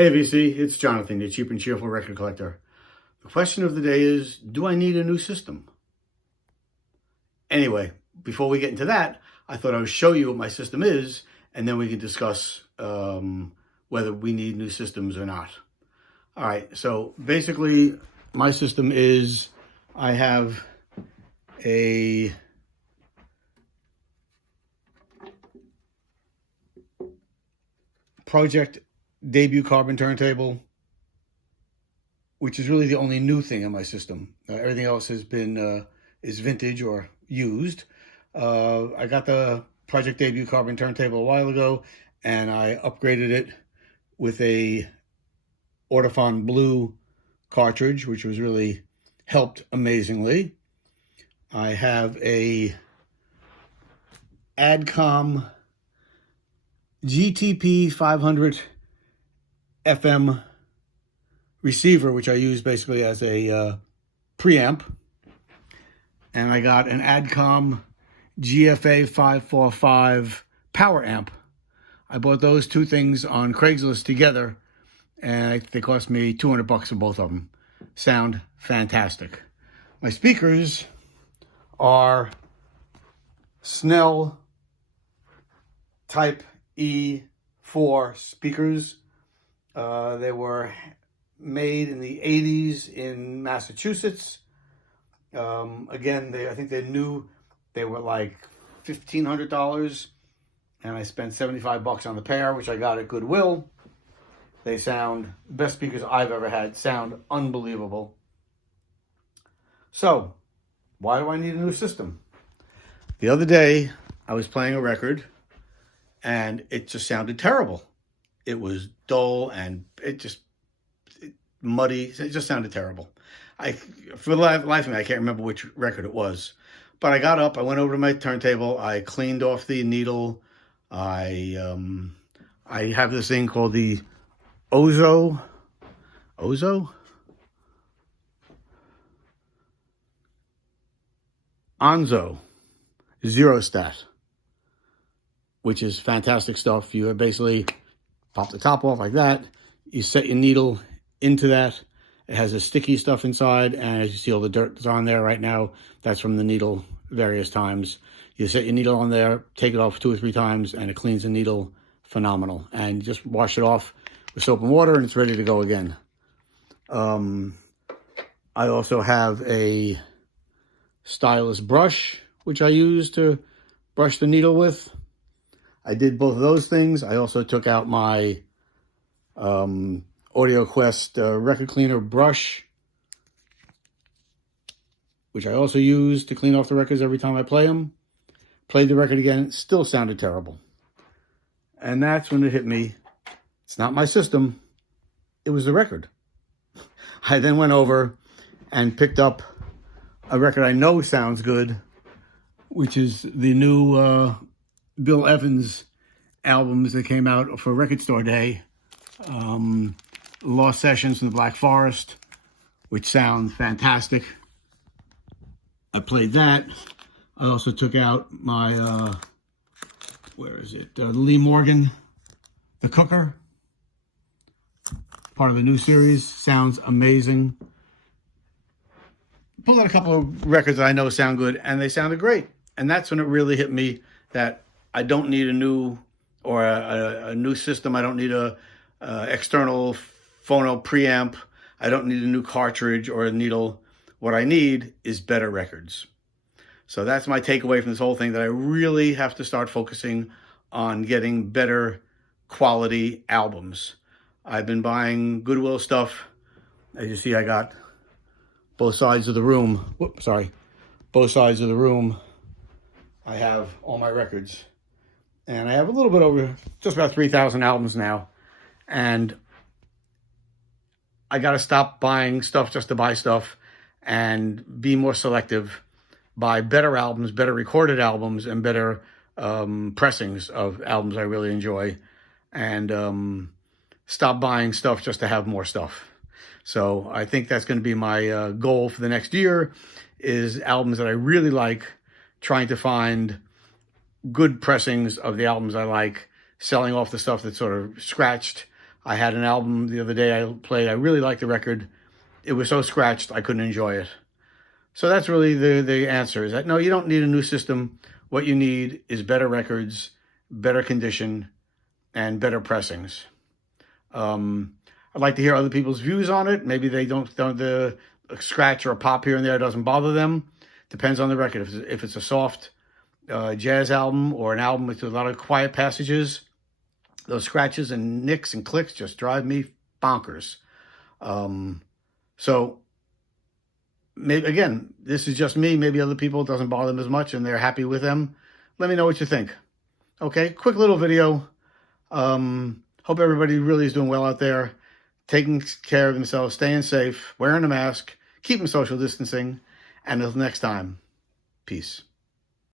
Hey VC, it's Jonathan, your cheap and cheerful record collector. The question of the day is, do I need a new system? Anyway, before we get into that, I thought I would show you what my system is, and then we can discuss whether we need new systems or not. All right, so basically my system is, I have a Project Debut Carbon turntable, which is really the only new thing in my system. Everything else has been is vintage or used. I got the Project Debut Carbon turntable a while ago, and I upgraded it with a Ortofon Blue cartridge, which was really helped amazingly. I have a Adcom GTP 500 FM receiver, which I use basically as a preamp. And I got an Adcom GFA 545 power amp. I bought those two things on Craigslist together, and they cost me $200 for both of them. Sound fantastic. My speakers are Snell Type E4 speakers. They were made in the 80s in Massachusetts. Again, I think they're new. They were like $1,500, and I spent $75 on the pair, which I got at Goodwill. They sound, best speakers I've ever had, sound unbelievable. So, why do I need a new system? The other day, I was playing a record, and it just sounded terrible. It was dull and muddy. It just sounded terrible. For the life of me, I can't remember which record it was. But I got up, I went over to my turntable, I cleaned off the needle. I have this thing called the Onzo Zerostat, which is fantastic stuff. You basically pop the top off like that. You set your needle into that. It has a sticky stuff inside, and as you see all the dirt that's on there right now, that's from the needle various times. You set your needle on there, take it off 2 or 3 times, and it cleans the needle phenomenal. And you just wash it off with soap and water, and it's ready to go again. I also have a stylus brush, which I use to brush the needle with. I did both of those things. I also took out my Audio Quest record cleaner brush, which I also use to clean off the records every time I play them. Played the record again, it still sounded terrible. And that's when it hit me. It's not my system. It was the record. I then went over and picked up a record I know sounds good, which is the new Bill Evans albums that came out for Record Store Day. Lost Sessions from the Black Forest, which sound fantastic. I played that. I also took out my, Lee Morgan, The Cooker. Part of the new series. Sounds amazing. Pulled out a couple of records that I know sound good, and they sounded great. And that's when it really hit me that I don't need a new system. I don't need a external phono preamp. I don't need a new cartridge or a needle. What I need is better records. So that's my takeaway from this whole thing, that I really have to start focusing on getting better quality albums. I've been buying Goodwill stuff. As you see, I got both sides of the room. Both sides of the room. I have all my records. And I have a little bit over, just about 3,000 albums now. And I got to stop buying stuff just to buy stuff and be more selective. Buy better albums, better recorded albums, and better pressings of albums I really enjoy. And stop buying stuff just to have more stuff. So I think that's going to be my goal for the next year, is albums that I really like, trying to find good pressings of the albums I like, selling off the stuff that's sort of scratched. I had an album the other day I played. I really liked the record. It was so scratched, I couldn't enjoy it. So that's really the answer, is that no, you don't need a new system. What you need is better records, better condition, and better pressings. I'd like to hear other people's views on it. Maybe they don't the scratch or a pop here and there doesn't bother them. Depends on the record. If it's a soft jazz album or an album with a lot of quiet passages, those scratches and nicks and clicks just drive me bonkers. So maybe, again, this is just me. Maybe other people, it doesn't bother them as much and they're happy with them. Let me know what you think. Okay, quick little video. Hope everybody really is doing well out there, taking care of themselves, staying safe, wearing a mask, keeping social distancing. And until next time, peace.